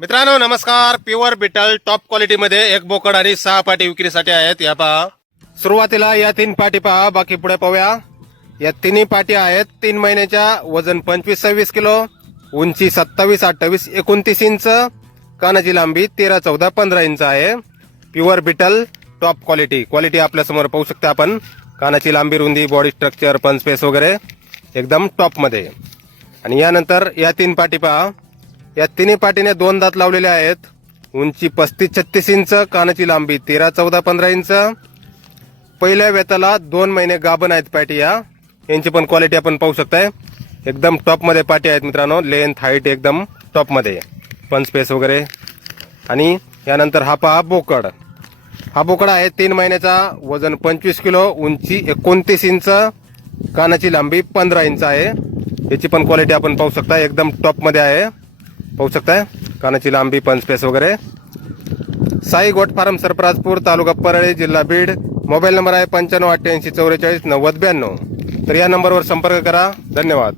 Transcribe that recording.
मित्रांनो नमस्कार. प्युअर बिटल टॉप क्वालिटीमध्ये एक बोकड आणि सहा पाटी विक्रीसाठी आहेत. या पहा. सुरुवातीला या तीन पाटी पहा. बाकी पुढे पाहूया. या तिन्ही पाटी आहेत. तीन महिन्याच्या वजन पंचवीस सव्वीस किलो उंची सत्तावीस अठ्ठावीस एकोणतीस इंच कानाची लांबी तेरा चौदा पंधरा इंच आहे. प्युअर बिटल टॉप क्वालिटी क्वालिटी आपल्यासमोर पाहू शकता आपण. कानाची लांबी रुंदी बॉडी स्ट्रक्चर पण स्पेस वगैरे एकदम टॉपमध्ये आणि यानंतर या तीन पाटी पहा. या तिन्ही पाटीने दोन दात लावलेले आहेत. उंची पस्तीस छत्तीस इंच कानाची लांबी तेरा चौदा पंधरा इंच. पहिल्या वेताला दोन महिने गाभण आहेत पाटी या. यांची पण क्वालिटी आपण पाहू शकताय. एकदम टॉपमध्ये पाटी आहेत मित्रांनो. लेंथ हाईट एकदम टॉपमध्ये पण स्पेस वगैरे. आणि यानंतर हा पहा बोकड. हा बोकड आहे तीन महिन्याचा. वजन पंचवीस किलो उंची एकोणतीस इंच कानाची लांबी पंधरा इंच आहे. याची पण क्वालिटी आपण पाहू शकता एकदम टॉपमध्ये आहे. पाहू शकताय. कानाची लांबी पण स्पेस वगैरे. साई गोट फार्म सरपराजपूर तालुका परळी जिल्हा बीड. मोबाईल नंबर आहे पंच्याण्णव अठ्ठ्याऐंशी चौवेचाळीस नव्वद ब्याण्णव. तर या नंबरवर संपर्क करा. धन्यवाद.